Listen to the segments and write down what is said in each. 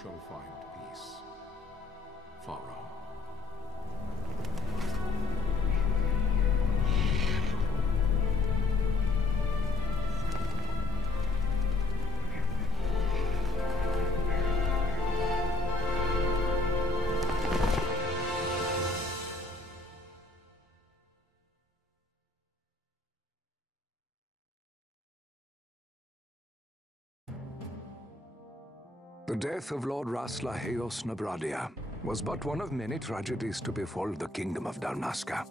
shall find peace. Follow. The death of Lord Rasla Heos Nabradia was but one of many tragedies to befall the Kingdom of Dalmasca.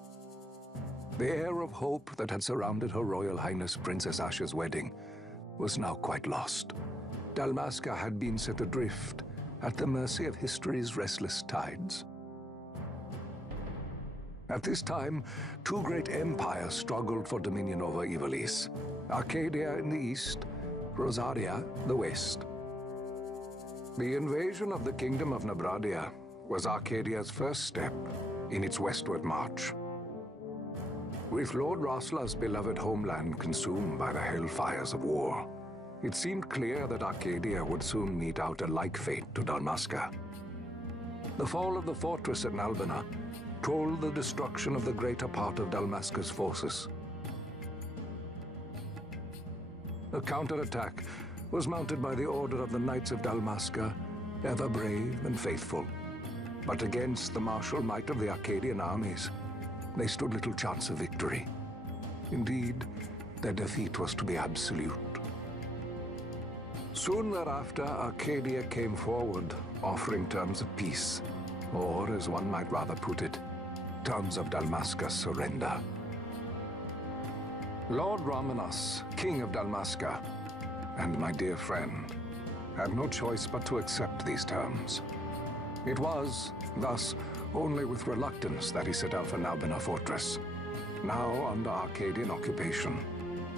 The air of hope that had surrounded Her Royal Highness Princess Asha's wedding was now quite lost. Dalmasca had been set adrift at the mercy of history's restless tides. At this time, two great empires struggled for dominion over Ivalice: Arcadia in the east, Rosaria the west. The invasion of the Kingdom of Nabradia was Arcadia's first step in its westward march. With Lord Rasla's beloved homeland consumed by the hellfires of war, it seemed clear that Arcadia would soon mete out a like fate to Dalmasca. The fall of the fortress at Nalbina told the destruction of the greater part of Dalmasca's forces. A counterattack was mounted by the Order of the Knights of Dalmasca, ever brave and faithful. But against the martial might of the Arcadian armies, they stood little chance of victory. Indeed, their defeat was to be absolute. Soon thereafter, Arcadia came forward, offering terms of peace, or, as one might rather put it, terms of Dalmasca's surrender. Lord Ramanas, King of Dalmasca, and my dear friend, had no choice but to accept these terms. It was, thus, only with reluctance that he set out for Nalbina Fortress, now under Arcadian occupation,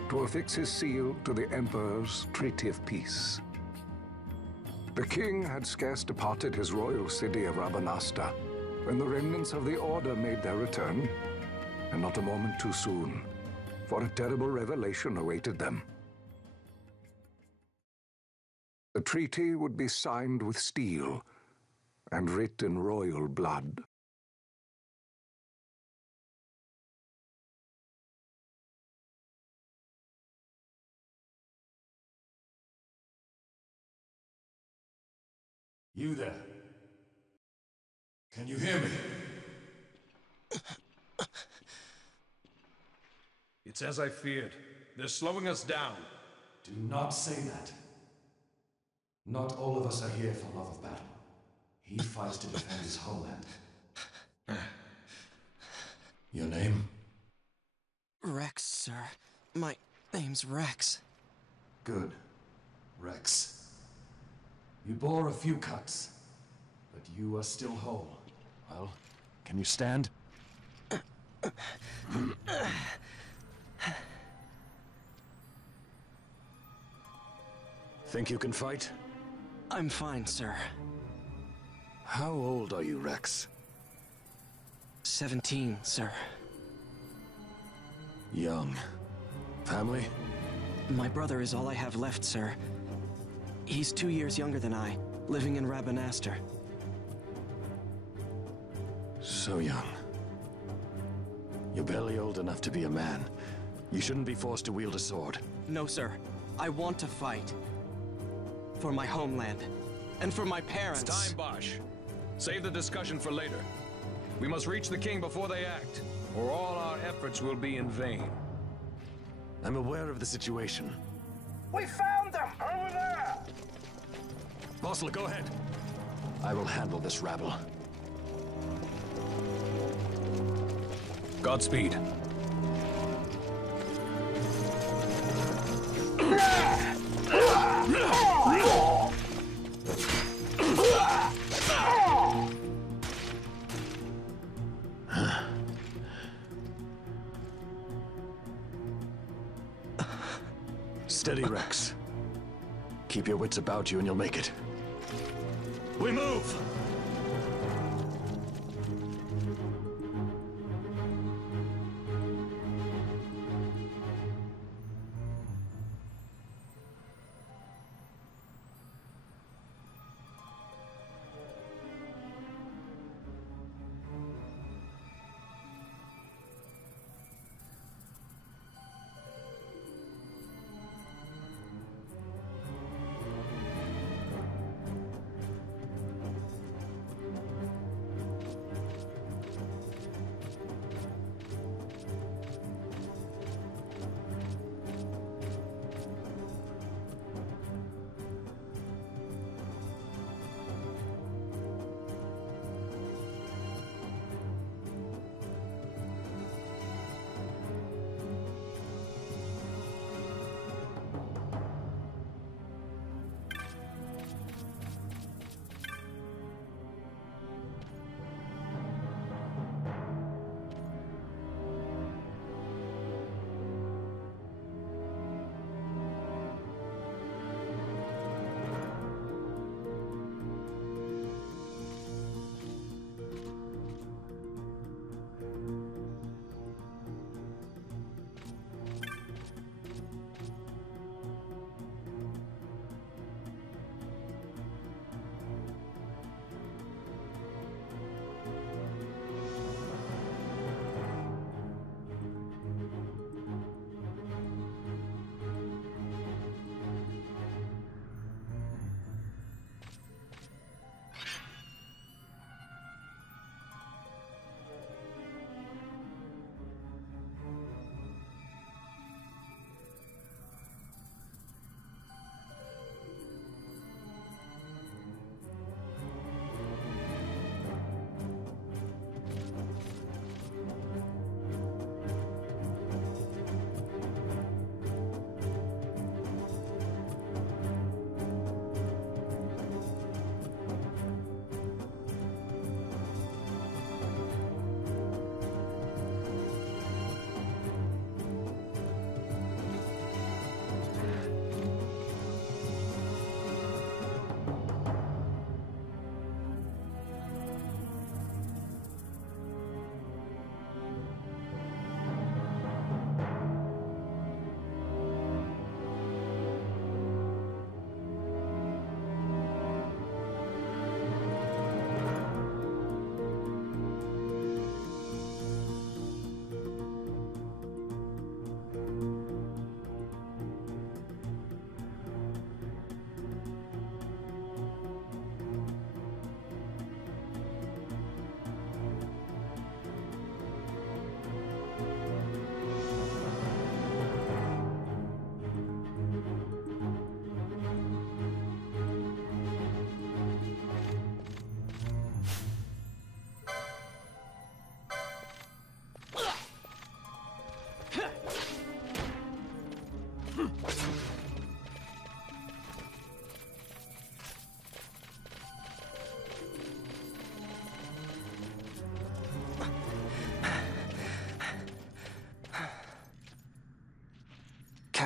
to affix his seal to the Emperor's Treaty of Peace. The king had scarce departed his royal city of Rabanasta when the remnants of the Order made their return, and not a moment too soon, for a terrible revelation awaited them. The treaty would be signed with steel and writ in royal blood. You there? Can you hear me? It's as I feared. They're slowing us down. Do not say that. Not all of us are here for love of battle. He fights to defend his homeland. Your name? Rex, sir. My name's Rex. Good. Rex. You bore a few cuts, but you are still whole. Well, can you stand? Think you can fight? I'm fine, sir. How old are you, Rex? 17, sir. Young. Family? My brother is all I have left, sir. He's 2 years younger than I, living in Rabanastre. So young. You're barely old enough to be a man. You shouldn't be forced to wield a sword. No, sir. I want to fight. For my homeland. And for my parents. It's time, Bosch. Save the discussion for later. We must reach the king before they act, or all our efforts will be in vain. I'm aware of the situation. We found them! Over there! Bossler, go ahead. I will handle this rabble. Godspeed. Steady, Rex. Keep your wits about you and you'll make it. We move!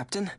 Captain?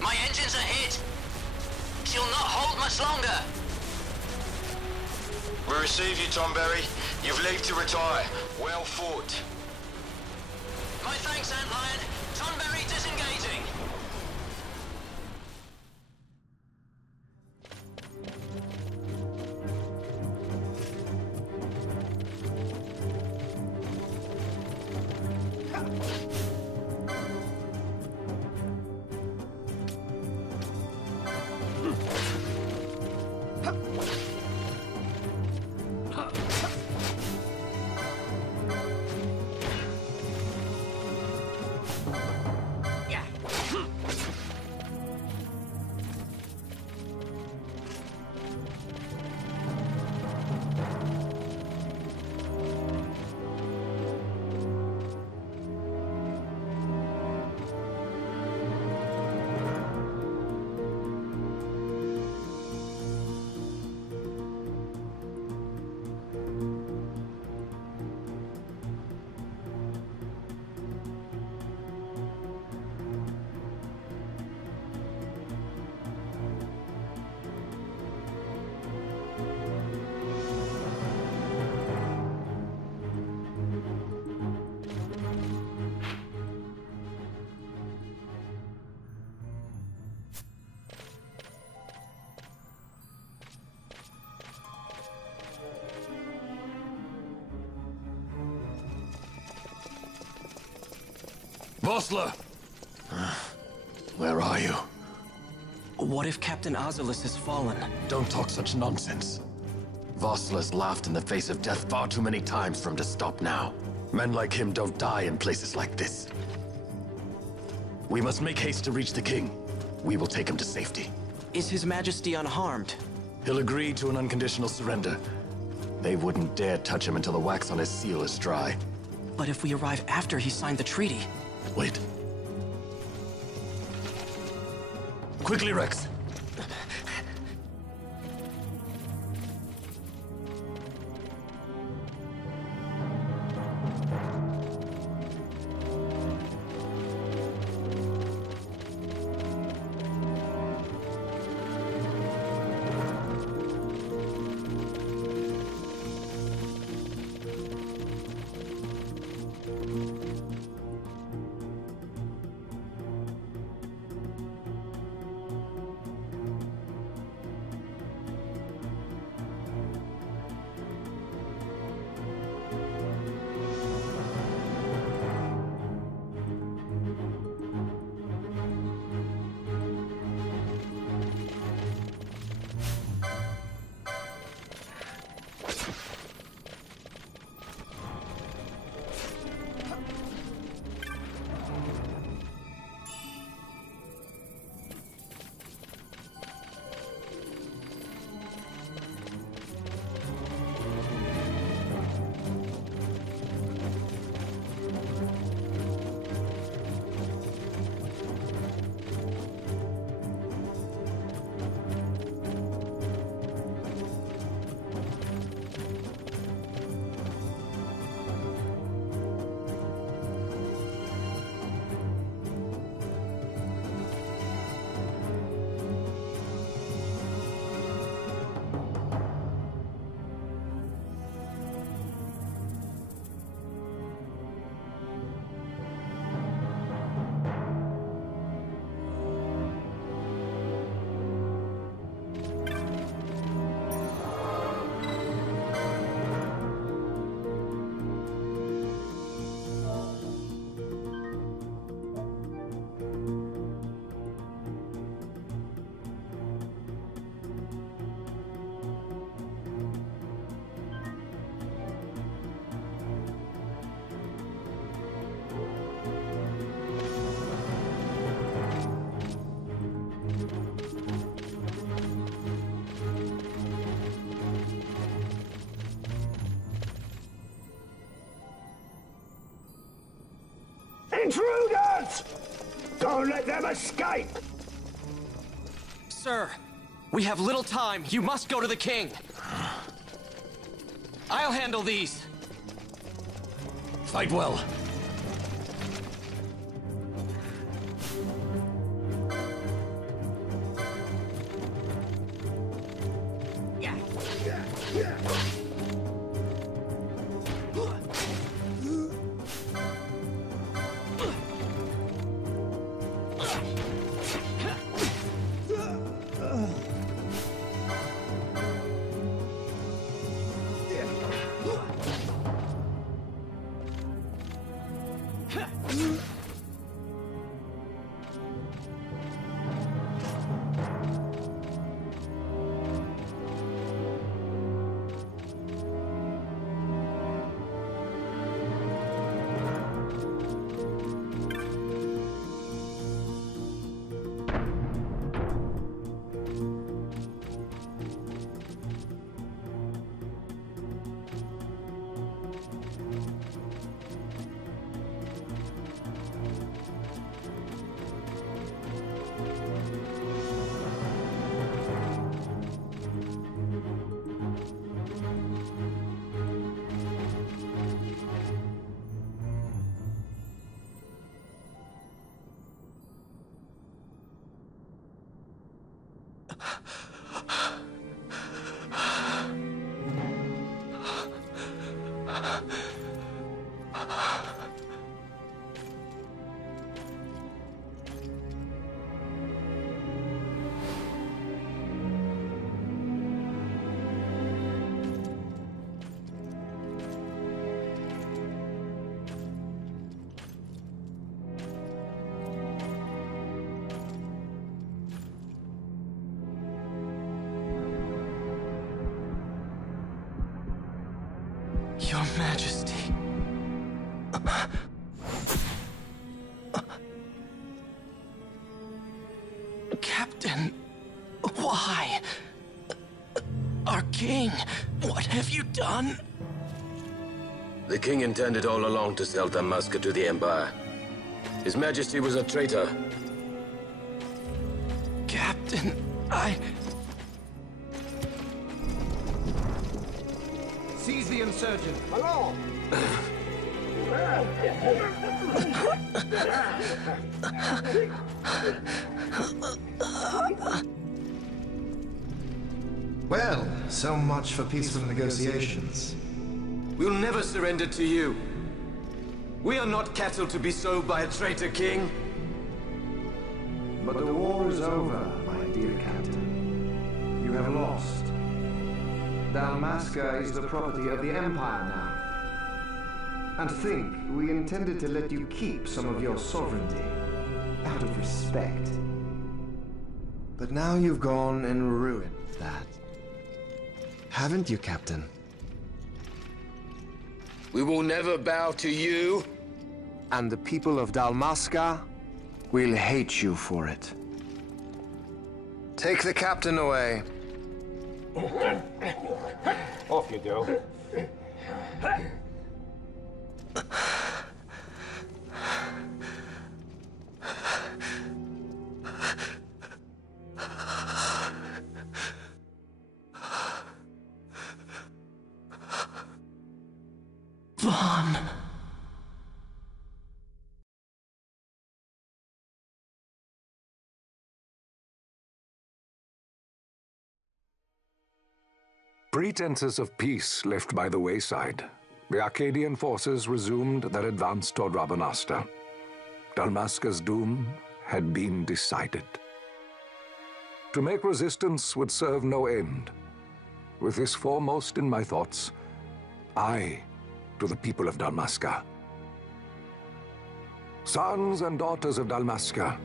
My engines are hit. She'll not hold much longer. We receive you, Tomberry. You've leave to retire. Well fought. My thanks, Antlion. Tonberry disengaging. Vossler! Where are you? What if Captain Azulis has fallen? Don't talk such nonsense. Vossler's laughed in the face of death far too many times for him to stop now. Men like him don't die in places like this. We must make haste to reach the king. We will take him to safety. Is His Majesty unharmed? He'll agree to an unconditional surrender. They wouldn't dare touch him until the wax on his seal is dry. But if we arrive after he signed the treaty... Wait. Quickly, Rex! Intruders! Don't let them escape! Sir, we have little time. You must go to the king. I'll handle these. Fight well. Your Majesty. Captain, why? Our king, what have you done? The king intended all along to sell Dalmasca to the Empire. His Majesty was a traitor. Captain, Seize the insurgent. Along! Well, so much for peaceful negotiations. We'll never surrender to you. We are not cattle to be sold by a traitor king. But the war is over, my dear captain. You have lost. Dalmasca is the property of the Empire now. And think, we intended to let you keep some of your sovereignty, out of respect. But now you've gone and ruined that. Haven't you, Captain? We will never bow to you. And the people of Dalmasca will hate you for it. Take the captain away. Off you go. Vaughn. Pretenses of peace left by the wayside, the Arcadian forces resumed their advance toward Rabanasta. Dalmasca's doom had been decided. To make resistance would serve no end. With this foremost in my thoughts, I to the people of Dalmasca. Sons and daughters of Dalmasca,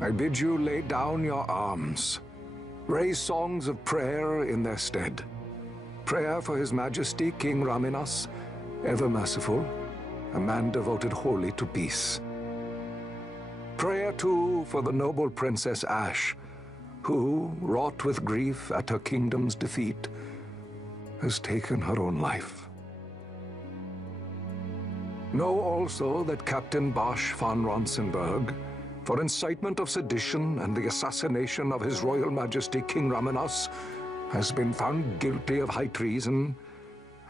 I bid you lay down your arms. Raise songs of prayer in their stead. Prayer for His Majesty King Raminas, ever merciful, a man devoted wholly to peace. Prayer, too, for the noble Princess Ash, who, wrought with grief at her kingdom's defeat, has taken her own life. Know also that Captain Bosch von Ronsenberg, for incitement of sedition and the assassination of His Royal Majesty King Ramenos, has been found guilty of high treason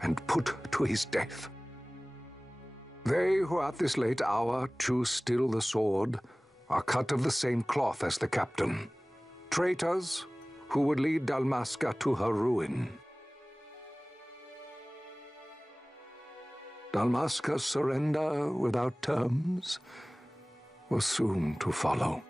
and put to his death. They who at this late hour choose still the sword are cut of the same cloth as the captain. Traitors who would lead Dalmasca to her ruin. Dalmasca's surrender without terms was soon to follow.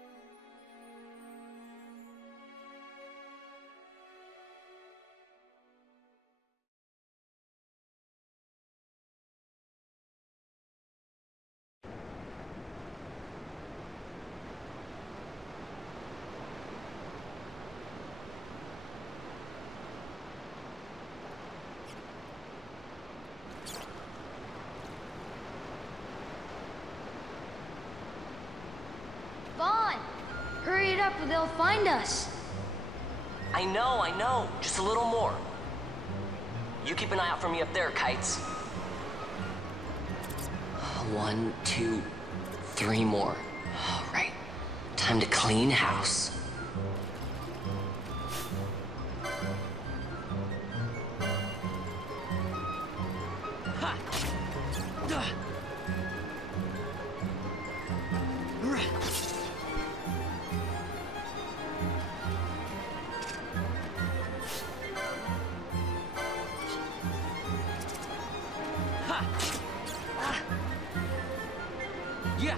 Hurry it up or they'll find us. I know. Just a little more. You keep an eye out for me up there, Kites. 1, 2, 3 more. All right. Time to clean house. Ha! Yeah.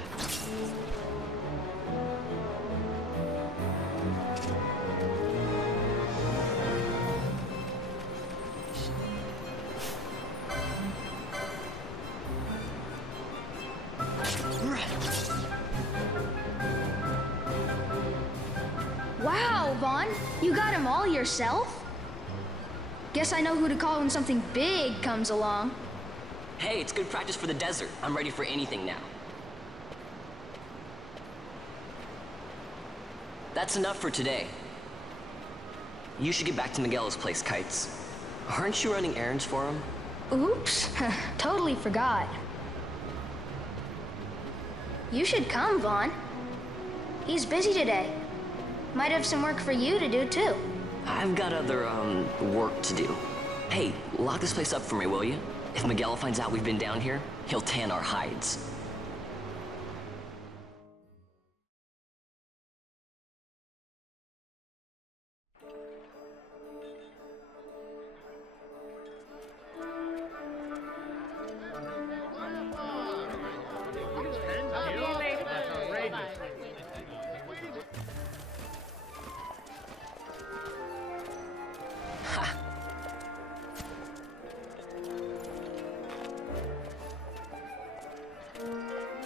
Wow, Vaughn, you got them all yourself? Guess I know who to call when something big comes along. Hey, it's good practice for the desert. I'm ready for anything now. That's enough for today. You should get back to Miguel's place, Kites. Aren't you running errands for him? Oops, totally forgot. You should come, Vaughn. He's busy today. Might have some work for you to do, too. I've got other, work to do. Hey, lock this place up for me, will you? If Miguel finds out we've been down here, he'll tan our hides.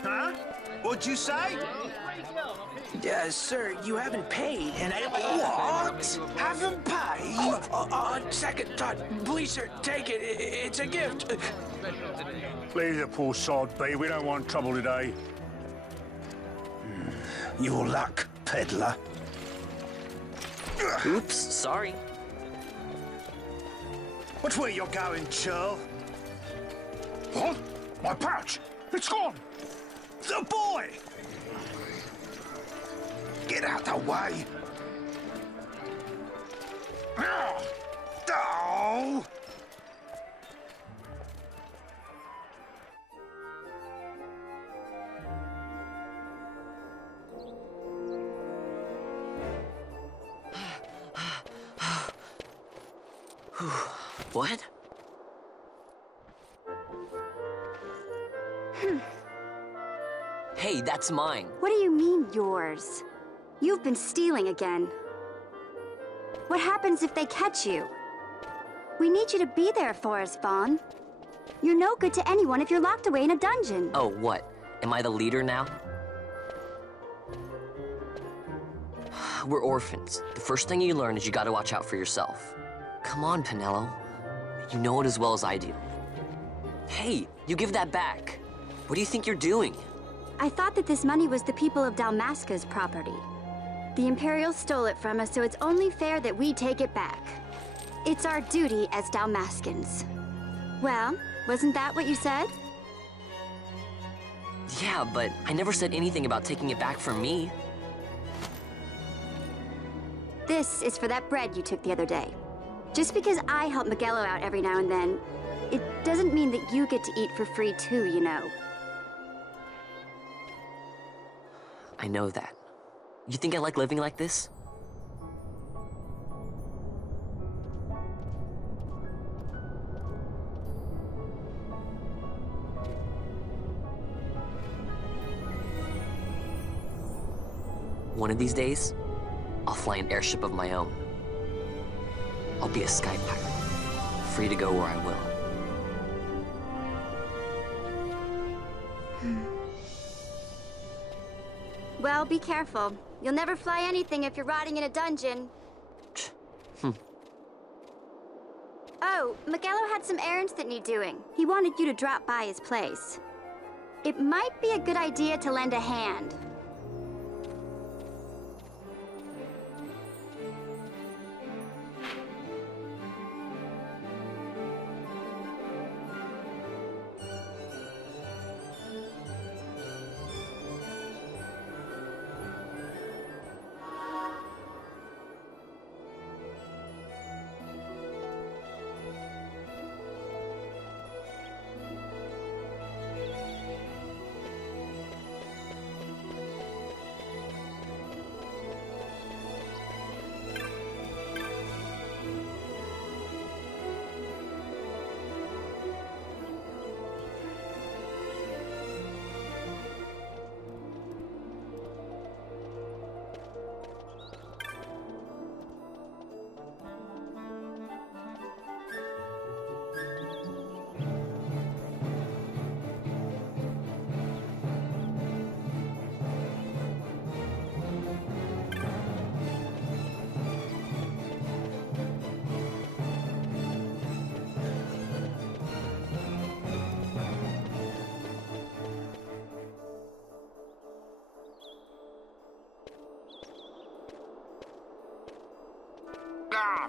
Huh? What'd you say? Sir, you haven't paid, and I... What? Haven't paid? Second thought. Please, sir, take it. It's a gift. Leave the poor sod be. We don't want trouble today. Your luck, peddler. Oops, sorry. Watch where you're going, churl. What? My pouch! It's gone! The boy! Get out the way! Oh! What? Hey, that's mine. What do you mean, yours? You've been stealing again. What happens if they catch you? We need you to be there for us, Vaughn. You're no good to anyone if you're locked away in a dungeon. Oh, what? Am I the leader now? We're orphans. The first thing you learn is you gotta watch out for yourself. Come on, Pinello. You know it as well as I do. Hey, you give that back. What do you think you're doing? I thought that this money was the people of Dalmasca's property. The Imperials stole it from us, so it's only fair that we take it back. It's our duty as Dalmascans. Well, wasn't that what you said? Yeah, but I never said anything about taking it back from me. This is for that bread you took the other day. Just because I help Miguelo out every now and then, it doesn't mean that you get to eat for free too, you know. I know that. You think I like living like this? One of these days, I'll fly an airship of my own. I'll be a sky pirate, free to go where I will. Well, be careful. You'll never fly anything if you're rotting in a dungeon. Oh, Miguelo had some errands that need doing. He wanted you to drop by his place. It might be a good idea to lend a hand.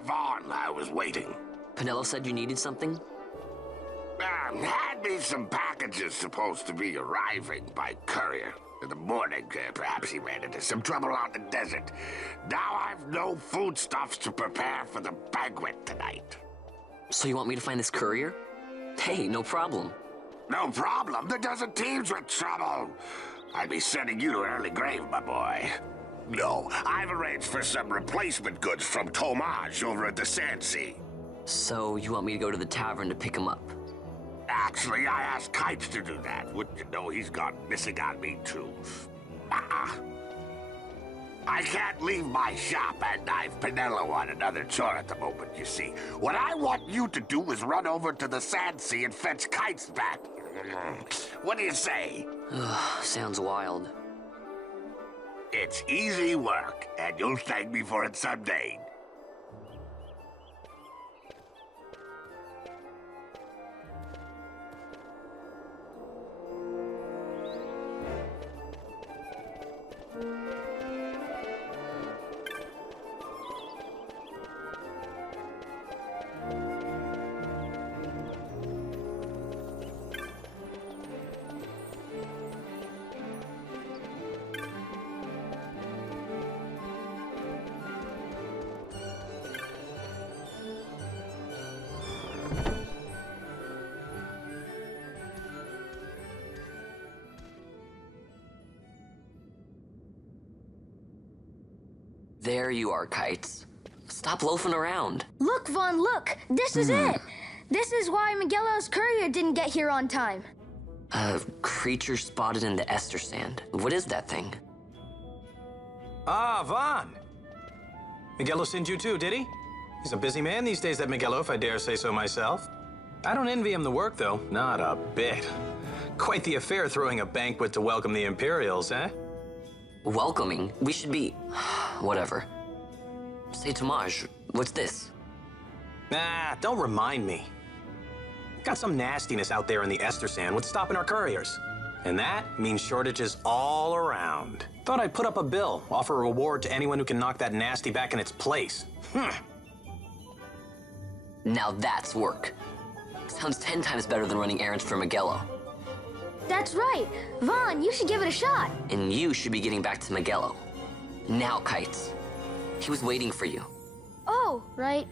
Vaughn, I was waiting. Penelo said you needed something? Had me some packages supposed to be arriving by courier. In the morning, perhaps he ran into some trouble out in the desert. Now I've no foodstuffs to prepare for the banquet tonight. So you want me to find this courier? Hey, no problem. No problem? The desert teems with trouble. I'd be sending you to an early grave, my boy. No, I've arranged for some replacement goods from Tomage over at the Sandsea. So you want me to go to the tavern to pick him up? Actually, I asked Kites to do that. Wouldn't you know he's gone missing on me, too. I can't leave my shop, and I've Penelo on another chore at the moment, you see. What I want you to do is run over to the Sandsea and fetch Kites back. What do you say? Sounds wild. It's easy work, and you'll thank me for it someday. There you are, Kites. Stop loafing around. Look, Vaughn, look! This is it! This is why Miguelo's courier didn't get here on time. A creature spotted in the Ester Sand. What is that thing? Ah, Vaughn. Miguelo sent you too, did he? He's a busy man these days, that Miguelo, if I dare say so myself. I don't envy him the work, though. Not a bit. Quite the affair throwing a banquet to welcome the Imperials, eh? Welcoming? We should be... whatever. Say, Tomage, what's this? Nah, don't remind me. Got some nastiness out there in the Ester Sand. What's stopping our couriers? And that means shortages all around. Thought I'd put up a bill, offer a reward to anyone who can knock that nasty back in its place. Now that's work. Sounds 10 times better than running errands for Miguelo. That's right. Vaughn, you should give it a shot. And you should be getting back to Miguelo. Now, Kites. He was waiting for you. Oh, right.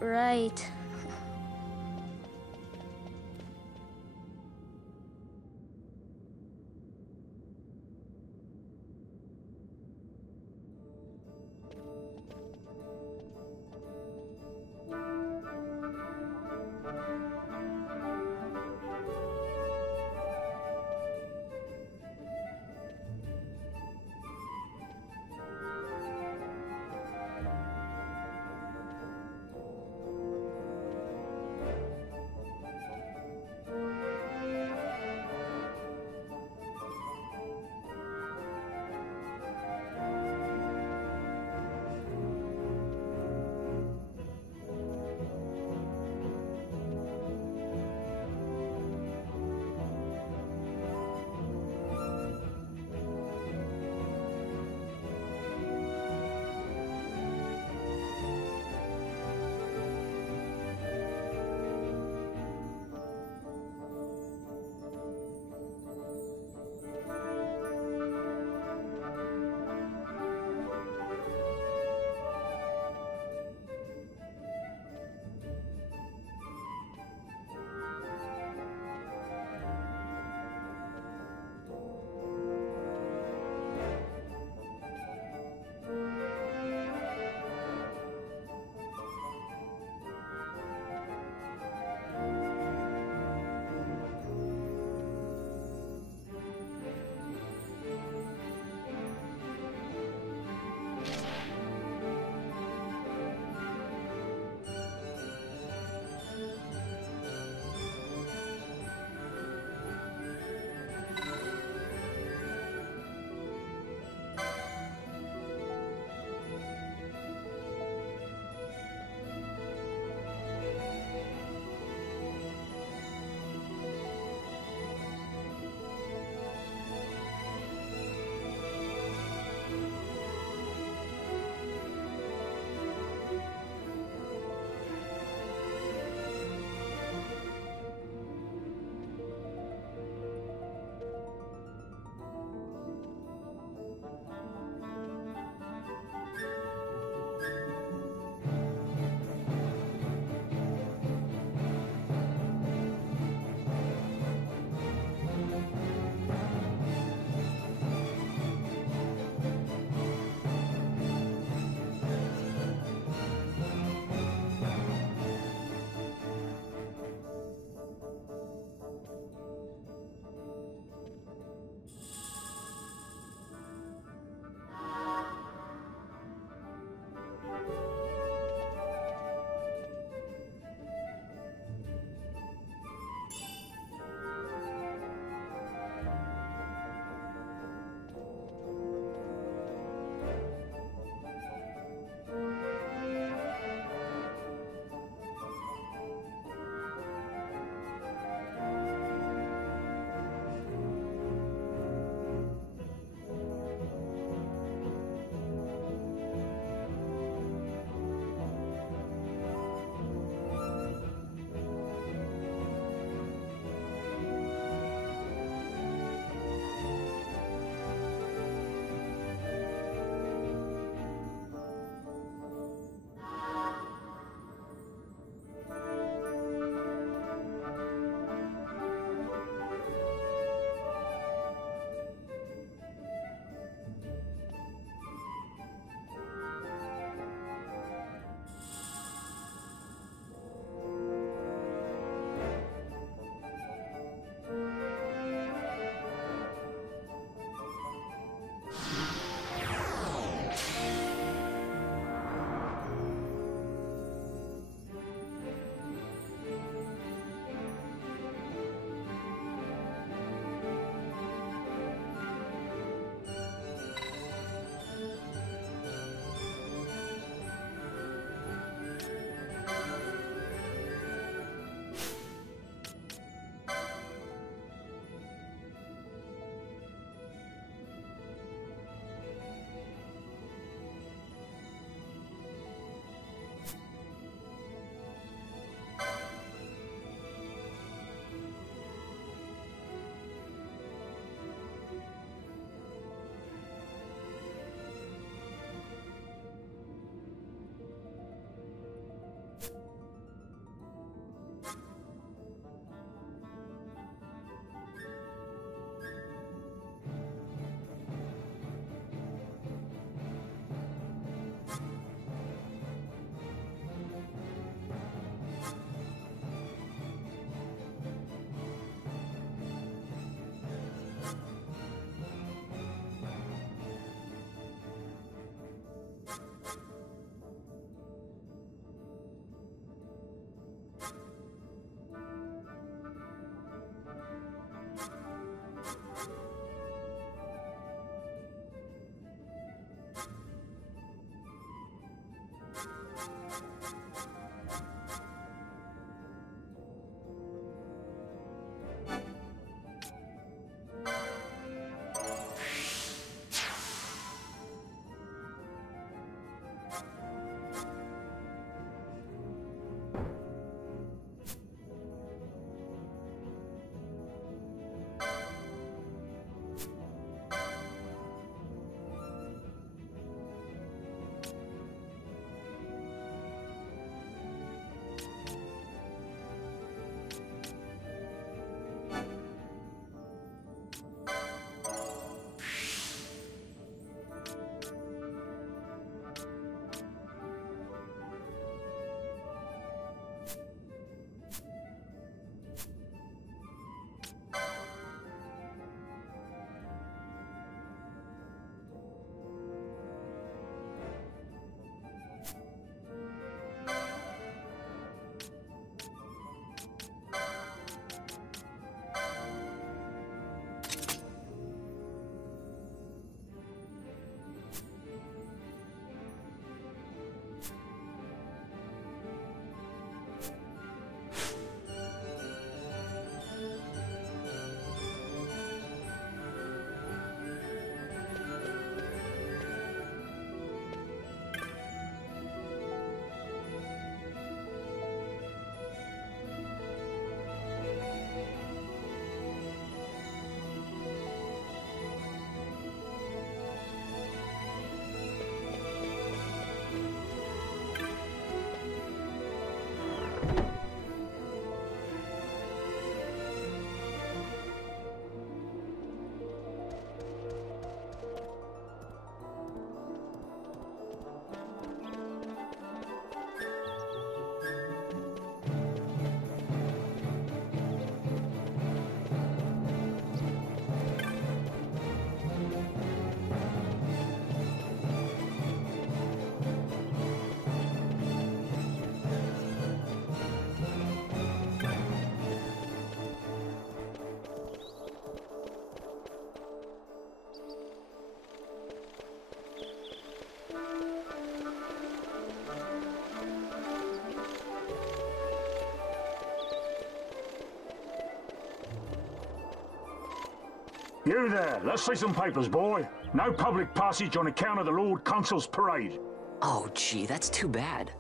You there, let's see some papers, boy. No public passage on account of the Lord Consul's parade. Oh, gee, that's too bad.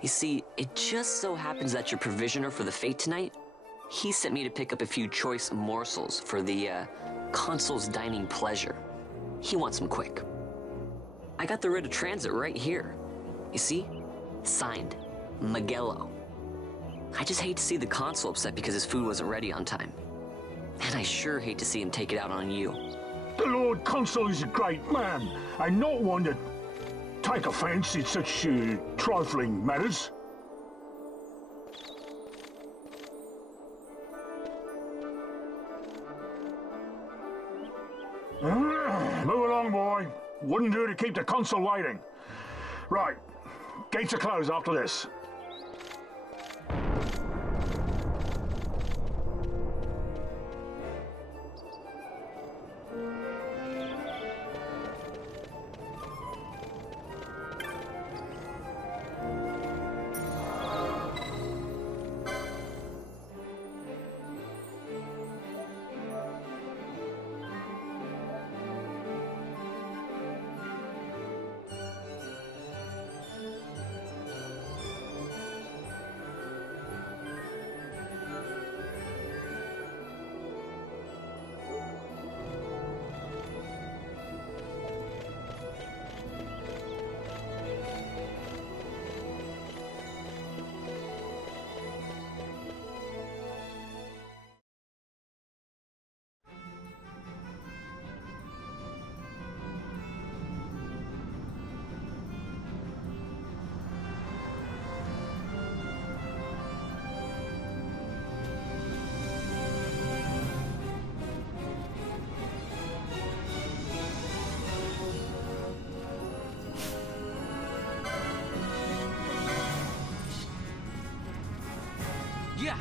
You see, it just so happens that your provisioner for the fete tonight, he sent me to pick up a few choice morsels for the, Consul's dining pleasure. He wants them quick. I got the writ of transit right here. You see? Signed, Miguelo. I just hate to see the Consul upset because his food wasn't ready on time. And I sure hate to see him take it out on you. The Lord Consul is a great man, and not one to take offence in such trifling matters. Move along, boy. Wouldn't do to keep the Consul waiting. Right, gates are closed after this. Yeah.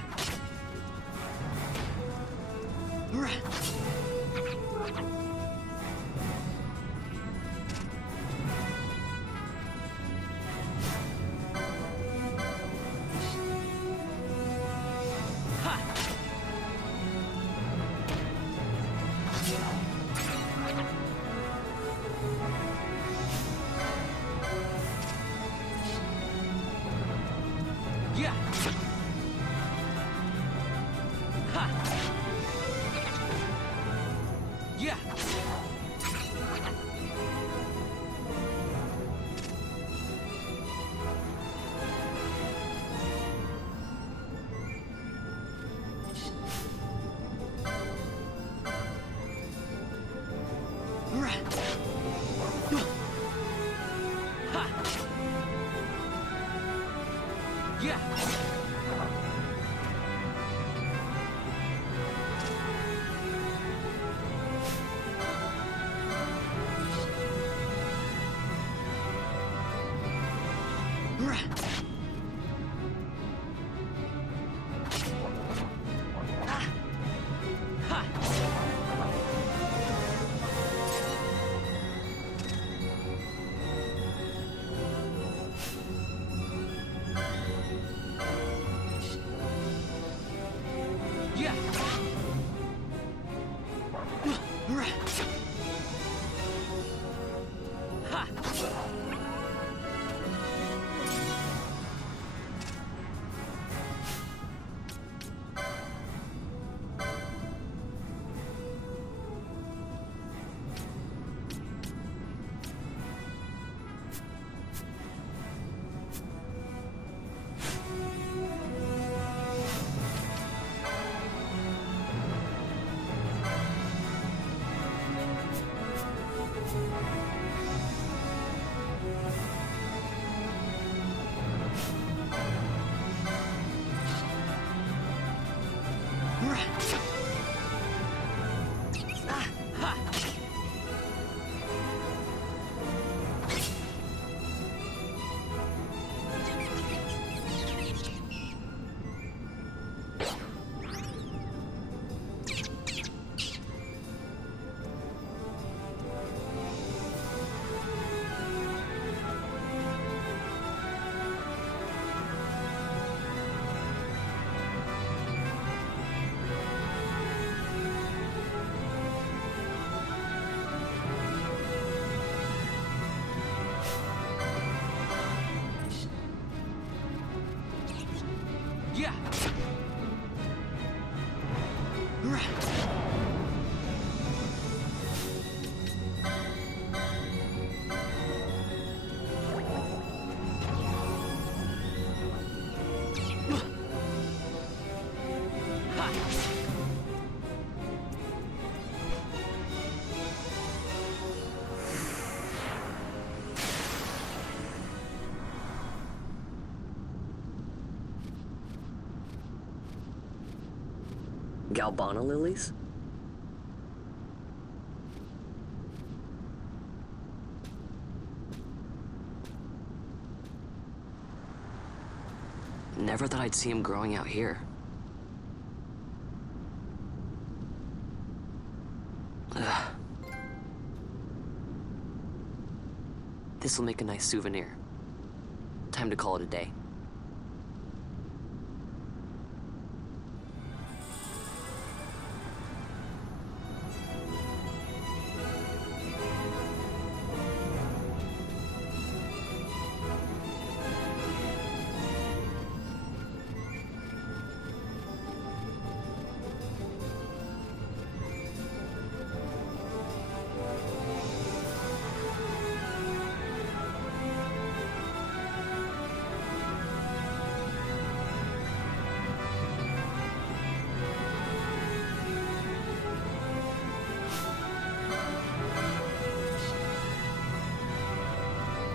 Yeah. Yeah. Yeah. Galbana lilies? Never thought I'd see him growing out here. Ugh. This'll make a nice souvenir. Time to call it a day.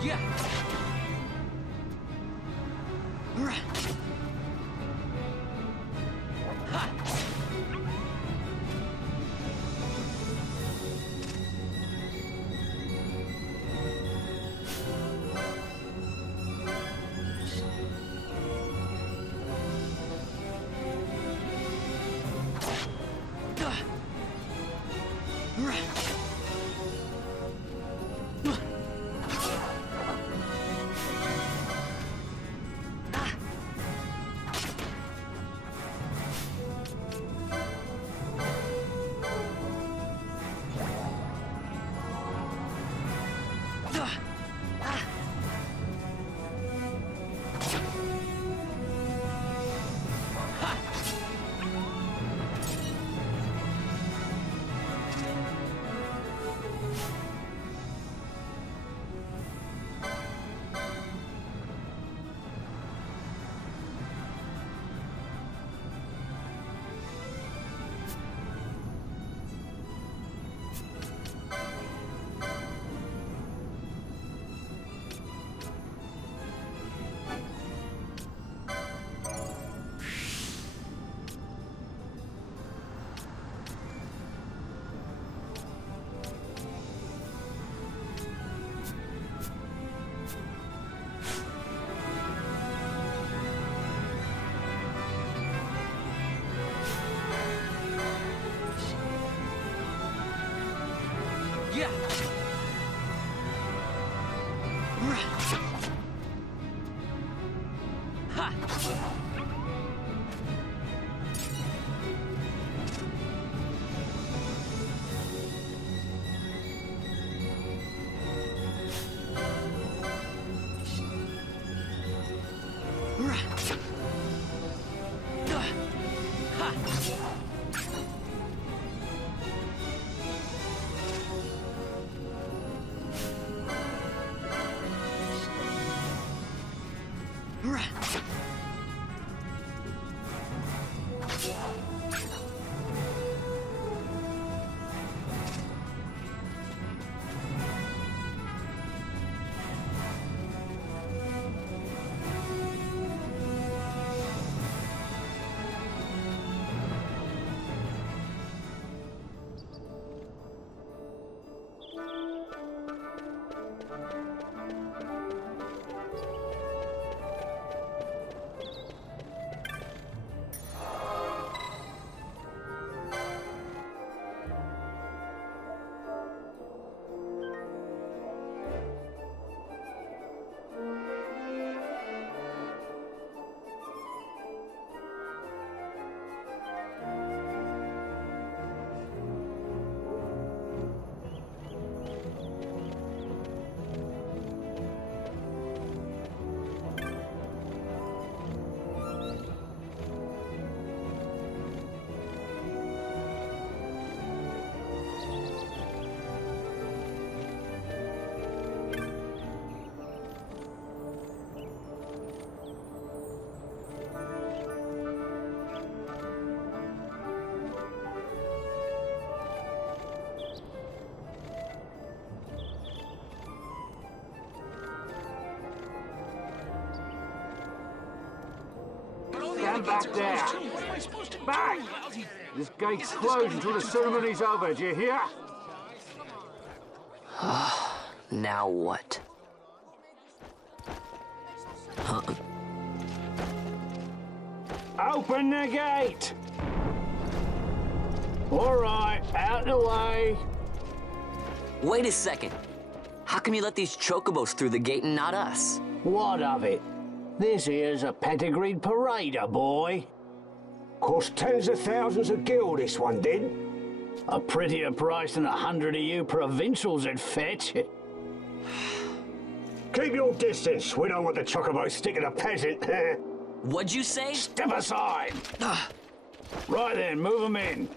Yeah. Stand back there. Back! This gate's closed until the ceremony's over, do you hear? Now what? Open the gate! All right, out the way. Wait a second. How come you let these chocobos through the gate and not us? What of it? This here's a pedigreed parader, boy. Cost tens of thousands of gil, this one did. A prettier price than 100 of you provincials would fetch. Keep your distance. We don't want the chocobo sticking a peasant. What'd you say? Step aside. Right then, move them in.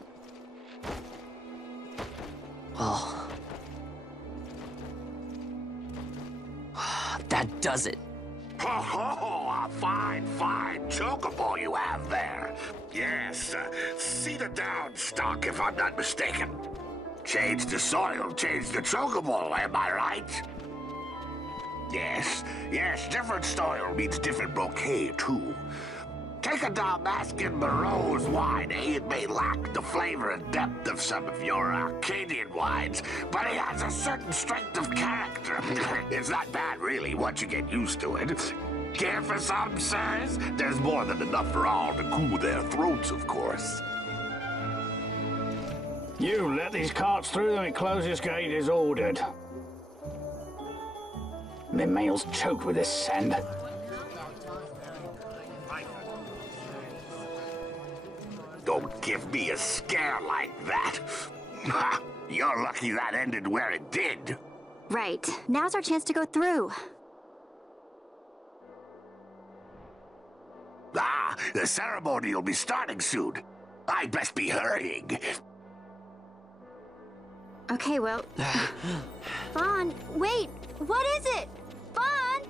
Oh. That does it. Oh, a fine chocobo you have there. Yes, cedar down stock, if I'm not mistaken. Change the soil, change the chocobo, am I right? Yes, different soil means different bouquet, too. Take a Damascus Moreau's wine, It may lack the flavor and depth of some of your Arcadian wines, but it has a certain strength of character. It's not bad, really, once you get used to it. Care for some, sirs? There's more than enough for all to cool their throats, of course. You let these carts through and close this gate as ordered. My mail's choked with this sand. Don't give me a scare like that. You're lucky that ended where it did. Right. Now's our chance to go through. The ceremony will be starting soon. I'd best be hurrying. Okay, well... Vaughn, wait! What is it? Vaughn!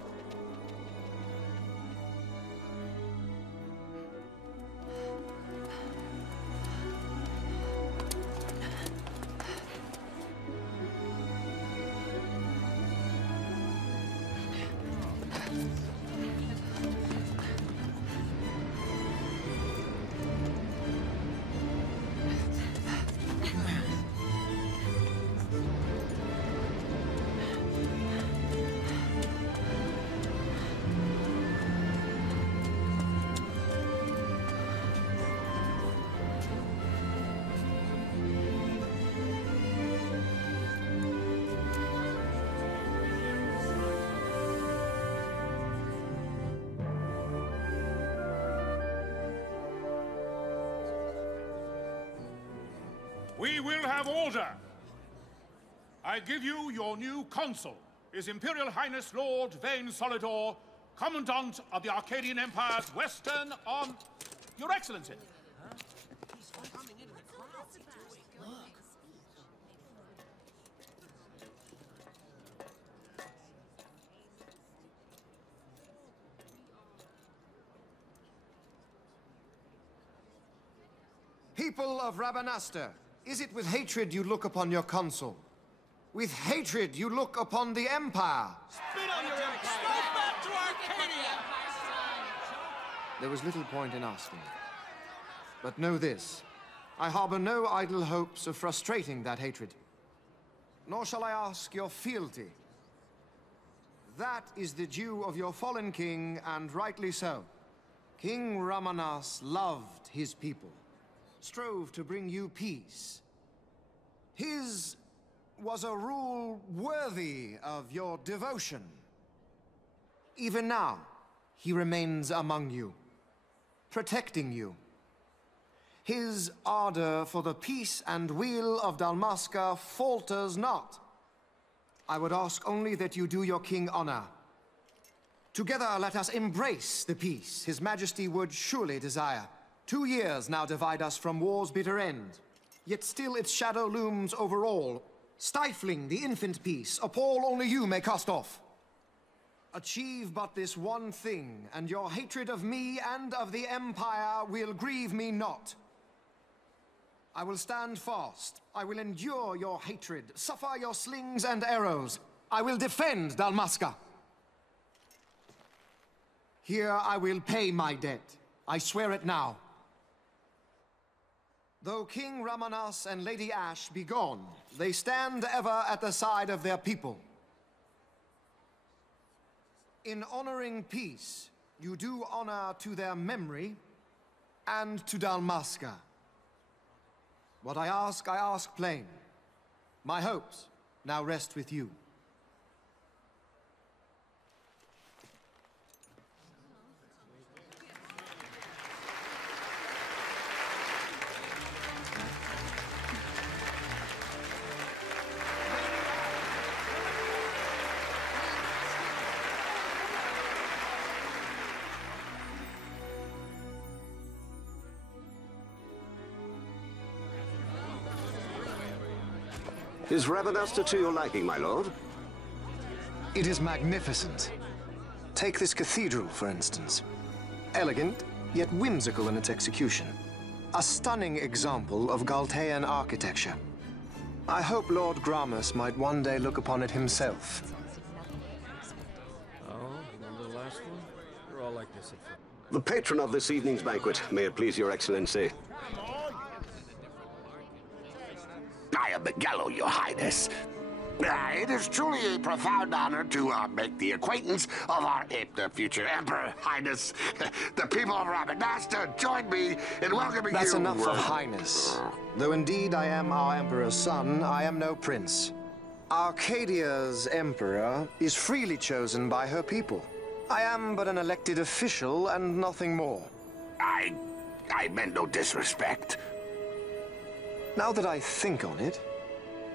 We will have order. I give you your new consul, His Imperial Highness Lord Vane Solidor, Commandant of the Arcadian Empire's Western on... Your Excellency. People of Rabanastre, is it with hatred you look upon your consul? With hatred you look upon the Empire? Spit on your empire! Step back to Arcadia! There was little point in asking. But know this, I harbor no idle hopes of frustrating that hatred. Nor shall I ask your fealty. That is the due of your fallen king, and rightly so. King Ramanas loved his people, strove to bring you peace. His was a rule worthy of your devotion. Even now, he remains among you, protecting you. His ardor for the peace and weal of Dalmasca falters not. I would ask only that you do your king honor. Together let us embrace the peace His Majesty would surely desire. 2 years now divide us from war's bitter end, yet still its shadow looms over all, stifling the infant peace a pall only you may cast off. Achieve but this one thing, and your hatred of me and of the Empire will grieve me not. I will stand fast. I will endure your hatred, suffer your slings and arrows. I will defend Dalmasca. Here I will pay my debt. I swear it now. Though King Ramanas and Lady Ash be gone, they stand ever at the side of their people. In honoring peace, you do honor to their memory and to Dalmasca. What I ask plain. My hopes now rest with you. Is Rabanastre to your liking, my lord? It is magnificent. Take this cathedral, for instance. Elegant, yet whimsical in its execution. A stunning example of Galtean architecture. I hope Lord Gramus might one day look upon it himself. Oh, remember the last one? We're all like this at first. The patron of this evening's banquet, may it please your excellency. I am Miguel, your highness. It is truly a profound honor to make the acquaintance of our future emperor, highness. The people of Rabanastre join me in welcoming you. That's enough of highness. Though indeed I am our emperor's son, I am no prince. Arcadia's emperor is freely chosen by her people. I am but an elected official and nothing more. I meant no disrespect. Now that I think on it,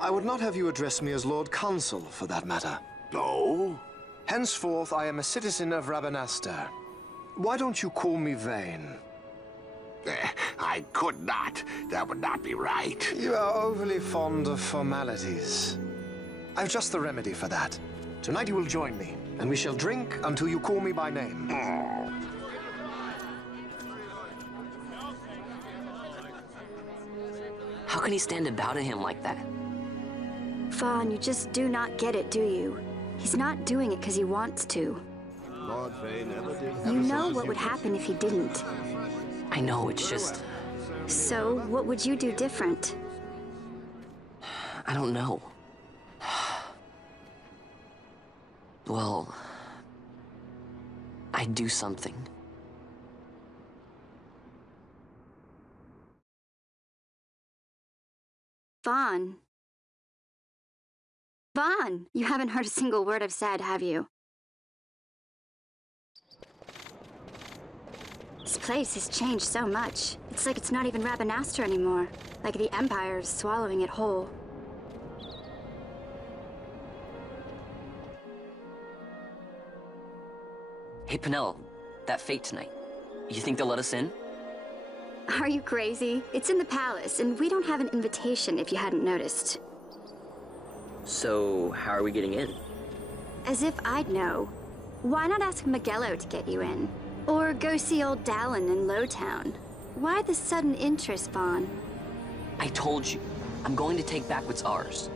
I would not have you address me as Lord Consul, for that matter. No? Henceforth, I am a citizen of Rabanastre. Why don't you call me Vane? I could not. That would not be right. You are overly fond of formalities. I've just the remedy for that. Tonight you will join me, and we shall drink until you call me by name. How can he stand about him like that? Vaughn, you just do not get it, do you? He's not doing it because he wants to. Lord Vane never did. You know what would happen if he didn't. I know, it's just... So, what would you do different? I don't know. Well... I'd do something. Vaughn. Vaughn! You haven't heard a single word I've said, have you? This place has changed so much. It's like it's not even Rabanastre anymore. Like the Empire is swallowing it whole. Hey, Penelo, that fete tonight. You think they'll let us in? Are you crazy? It's in the palace, and we don't have an invitation if you hadn't noticed. So, how are we getting in? As if I'd know. Why not ask Miguelo to get you in? Or go see old Dallin in Lowtown? Why the sudden interest, Vaughn? I told you, I'm going to take back what's ours.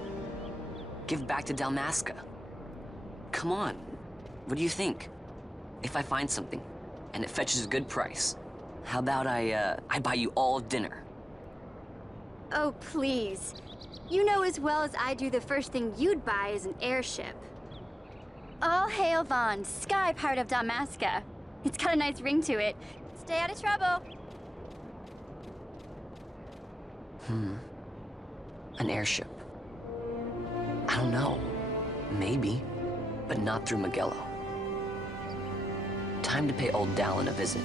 Give back to Dalmasca. Come on, what do you think? If I find something, and it fetches a good price, how about I buy you all dinner? Oh, please. You know as well as I do the first thing you'd buy is an airship. All hail Vaughn, Sky Pirate of Dalmasca. It's got a nice ring to it. Stay out of trouble. An airship. I don't know. Maybe, but not through Miguelo. Time to pay old Dallin a visit.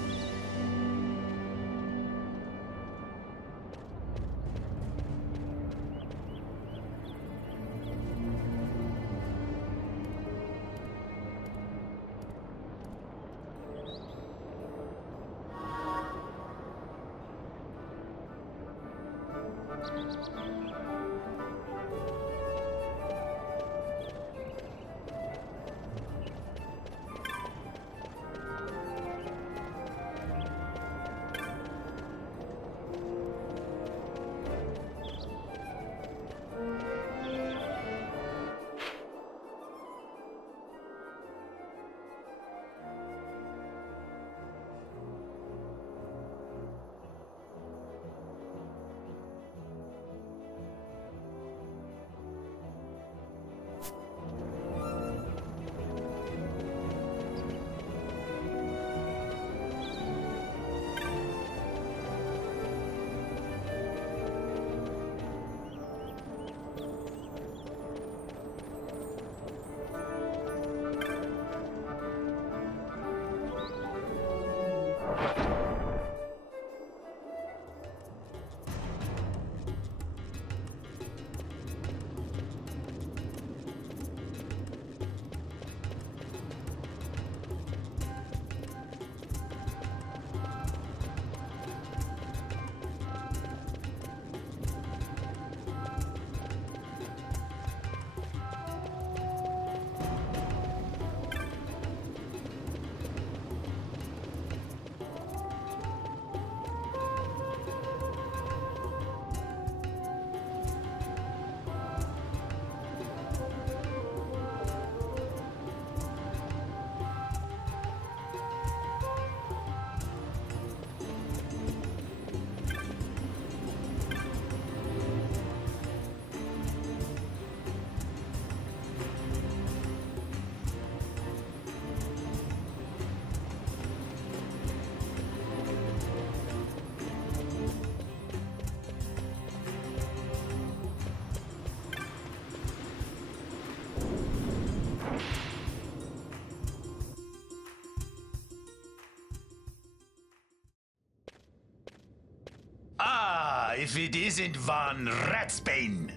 If it isn't Von Ratsbane.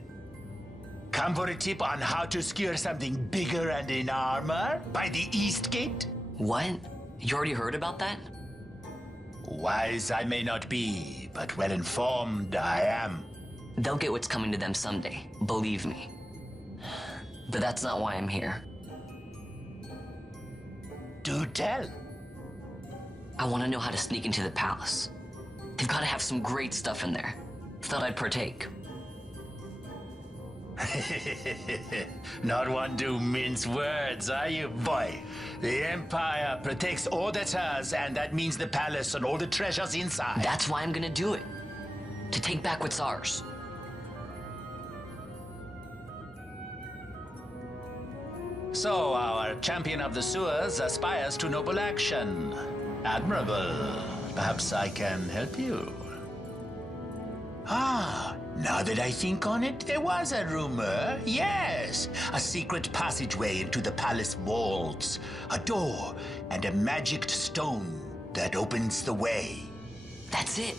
Come for a tip on how to secure something bigger and in armor by the East Gate? What? You already heard about that? Wise I may not be, but well informed I am. They'll get what's coming to them someday, believe me. But that's not why I'm here. Do tell. I want to know how to sneak into the palace. They've got to have some great stuff in there. Thought I'd partake. Not one to mince words, are you, boy? The Empire protects all that's hers, and that means the palace and all the treasures inside. That's why I'm gonna do it. To take back what's ours. So, our champion of the sewers aspires to noble action. Admirable. Perhaps I can help you. Ah, now that I think on it, there was a rumor. Yes, a secret passageway into the palace vaults, a door, and a magic stone. that opens the way. That's it.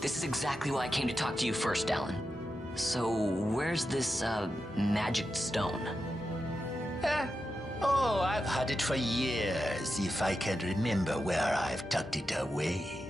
This is exactly why I came to talk to you first, Alan. So, where's this, magic stone? Oh, I've had it for years, if I can remember where I've tucked it away.